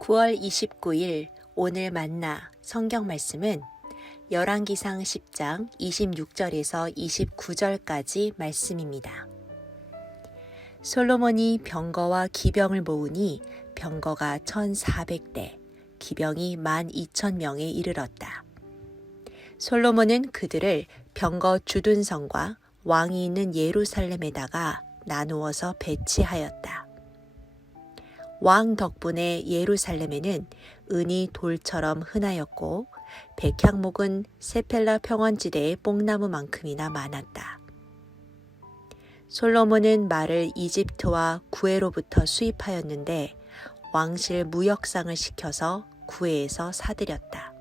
9월 29일 오늘 만나 성경 말씀은 열왕기상 10장 26절에서 29절까지 말씀입니다. 솔로몬이 병거와 기병을 모으니 병거가 1,400대, 기병이 12,000명에 이르렀다. 솔로몬은 그들을 병거 주둔성과 왕이 있는 예루살렘에다가 나누어서 배치하였다. 왕 덕분에 예루살렘에는 은이 돌처럼 흔하였고 백향목은 세펠라 평원지대의 뽕나무만큼이나 많았다. 솔로몬은 말을 이집트와 구에로부터 수입하였는데 왕실 무역상을 시켜서 구에에서 사들였다.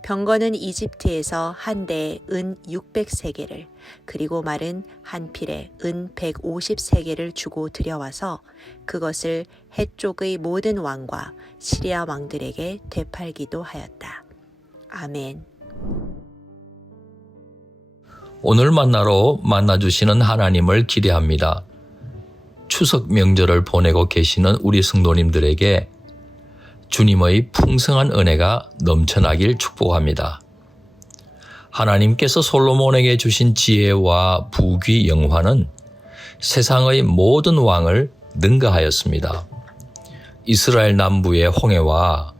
병거는 이집트에서 한 대에 은 600세겔을 그리고 말은 한 필에 은 150세겔을 주고 들여와서 그것을 해쪽의 모든 왕과 시리아 왕들에게 되팔기도 하였다. 아멘. 오늘 만나러 만나주시는 하나님을 기대합니다. 추석 명절을 보내고 계시는 우리 성도님들에게 주님의 풍성한 은혜가 넘쳐나길 축복합니다. 하나님께서 솔로몬에게 주신 지혜와 부귀 영화는 세상의 모든 왕을 능가하였습니다. 이스라엘 남부의 홍해와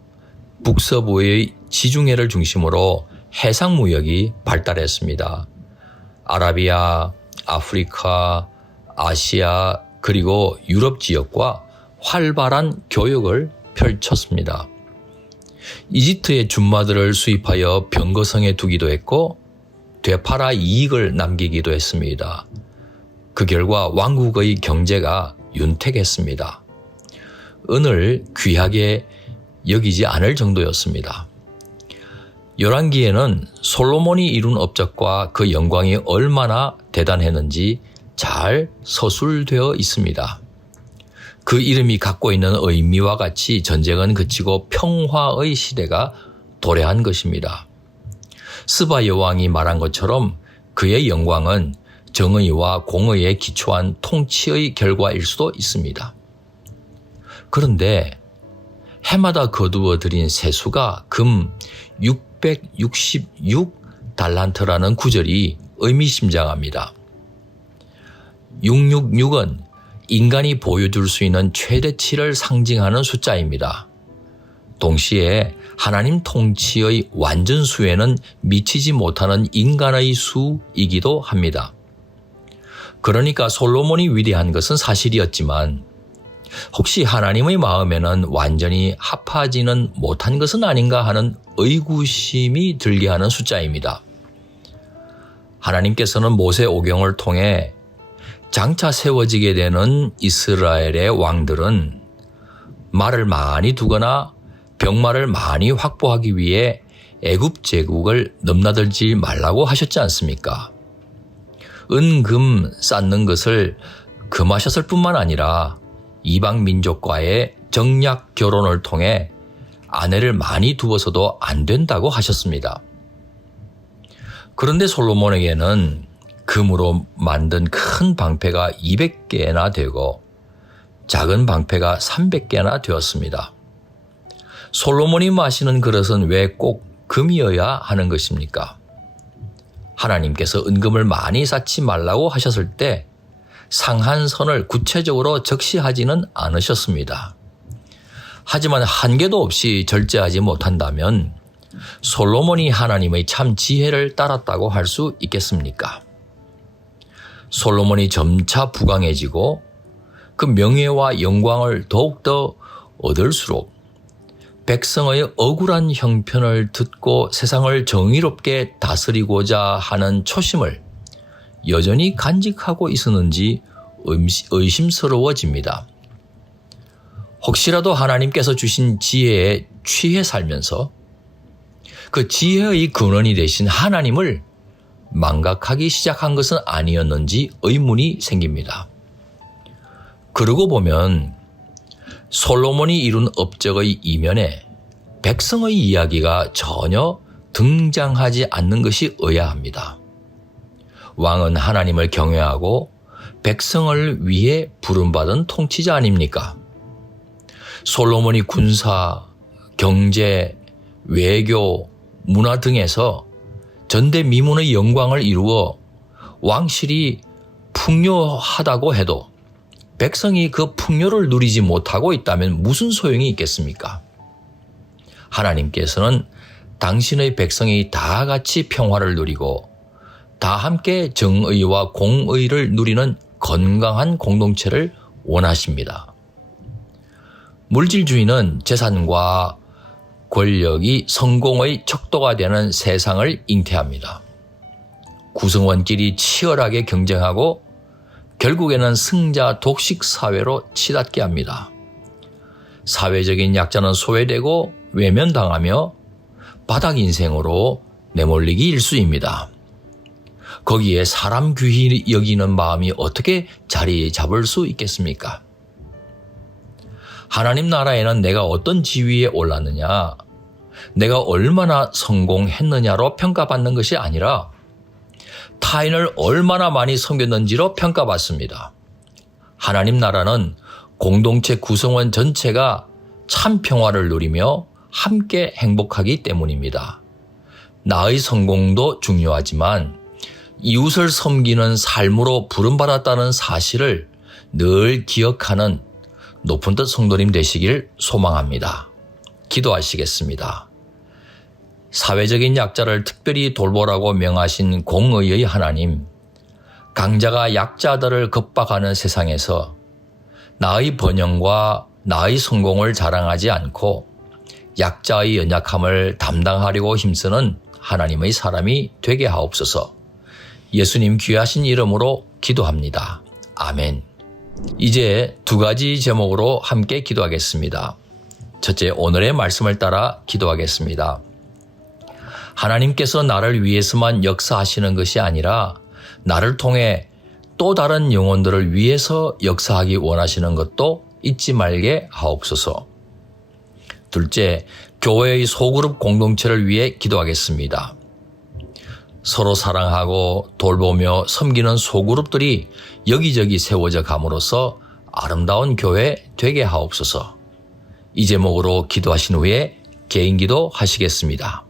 북서부의 지중해를 중심으로 해상 무역이 발달했습니다. 아라비아, 아프리카, 아시아 그리고 유럽 지역과 활발한 교역을 펼쳤습니다. 이집트의 준마들을 수입하여 병거성에 두기도 했고 되팔아 이익을 남기기도 했습니다. 그 결과 왕국의 경제가 윤택했습니다. 은을 귀하게 여기지 않을 정도였습니다. 열왕기에는 솔로몬이 이룬 업적과 그 영광이 얼마나 대단했는지 잘 서술되어 있습니다. 그 이름이 갖고 있는 의미와 같이 전쟁은 그치고 평화의 시대가 도래한 것입니다. 스바 여왕이 말한 것처럼 그의 영광은 정의와 공의에 기초한 통치의 결과일 수도 있습니다. 그런데 해마다 거두어 들인 세수가 금 666달란트라는 구절이 의미심장합니다. 666은 인간이 보여줄 수 있는 최대치를 상징하는 숫자입니다. 동시에 하나님 통치의 완전 수에는 미치지 못하는 인간의 수이기도 합니다. 그러니까 솔로몬이 위대한 것은 사실이었지만 혹시 하나님의 마음에는 완전히 합하지는 못한 것은 아닌가 하는 의구심이 들게 하는 숫자입니다. 하나님께서는 모세오경을 통해 장차 세워지게 되는 이스라엘의 왕들은 말을 많이 두거나 병마를 많이 확보하기 위해 애굽 제국을 넘나들지 말라고 하셨지 않습니까? 은금 쌓는 것을 금하셨을 뿐만 아니라 이방 민족과의 정략 결혼을 통해 아내를 많이 두어서도 안 된다고 하셨습니다. 그런데 솔로몬에게는 금으로 만든 큰 방패가 200개나 되고 작은 방패가 300개나 되었습니다. 솔로몬이 마시는 그릇은 왜 꼭 금이어야 하는 것입니까? 하나님께서 은금을 많이 쌓지 말라고 하셨을 때 상한선을 구체적으로 적시하지는 않으셨습니다. 하지만 한계도 없이 절제하지 못한다면 솔로몬이 하나님의 참 지혜를 따랐다고 할 수 있겠습니까? 솔로몬이 점차 부강해지고 그 명예와 영광을 더욱더 얻을수록 백성의 억울한 형편을 듣고 세상을 정의롭게 다스리고자 하는 초심을 여전히 간직하고 있었는지 의심스러워집니다. 혹시라도 하나님께서 주신 지혜에 취해 살면서 그 지혜의 근원이 되신 하나님을 망각하기 시작한 것은 아니었는지 의문이 생깁니다. 그러고 보면 솔로몬이 이룬 업적의 이면에 백성의 이야기가 전혀 등장하지 않는 것이 의아합니다. 왕은 하나님을 경외하고 백성을 위해 부름받은 통치자 아닙니까? 솔로몬이 군사, 경제, 외교, 문화 등에서 전대미문의 영광을 이루어 왕실이 풍요하다고 해도 백성이 그 풍요를 누리지 못하고 있다면 무슨 소용이 있겠습니까? 하나님께서는 당신의 백성이 다 같이 평화를 누리고 다 함께 정의와 공의를 누리는 건강한 공동체를 원하십니다. 물질주의는 재산과 권력이 성공의 척도가 되는 세상을 잉태합니다. 구성원끼리 치열하게 경쟁하고 결국에는 승자 독식 사회로 치닫게 합니다. 사회적인 약자는 소외되고 외면당하며 바닥 인생으로 내몰리기 일쑤입니다. 거기에 사람 귀히 여기는 마음이 어떻게 자리 잡을 수 있겠습니까? 하나님 나라에는 내가 어떤 지위에 올랐느냐, 내가 얼마나 성공했느냐로 평가받는 것이 아니라 타인을 얼마나 많이 섬겼는지로 평가받습니다. 하나님 나라는 공동체 구성원 전체가 참 평화를 누리며 함께 행복하기 때문입니다. 나의 성공도 중요하지만 이웃을 섬기는 삶으로 부름받았다는 사실을 늘 기억하는 높은 뜻 성도님 되시길 소망합니다. 기도하시겠습니다. 사회적인 약자를 특별히 돌보라고 명하신 공의의 하나님, 강자가 약자들을 겁박하는 세상에서 나의 번영과 나의 성공을 자랑하지 않고 약자의 연약함을 담당하려고 힘쓰는 하나님의 사람이 되게 하옵소서. 예수님 귀하신 이름으로 기도합니다. 아멘. 이제 두 가지 제목으로 함께 기도하겠습니다. 첫째, 오늘의 말씀을 따라 기도하겠습니다. 하나님께서 나를 위해서만 역사하시는 것이 아니라 나를 통해 또 다른 영혼들을 위해서 역사하기 원하시는 것도 잊지 말게 하옵소서. 둘째, 교회의 소그룹 공동체를 위해 기도하겠습니다. 서로 사랑하고 돌보며 섬기는 소그룹들이 여기저기 세워져 감으로써 아름다운 교회 되게 하옵소서. 이 제목으로 기도하신 후에 개인 기도 하시겠습니다.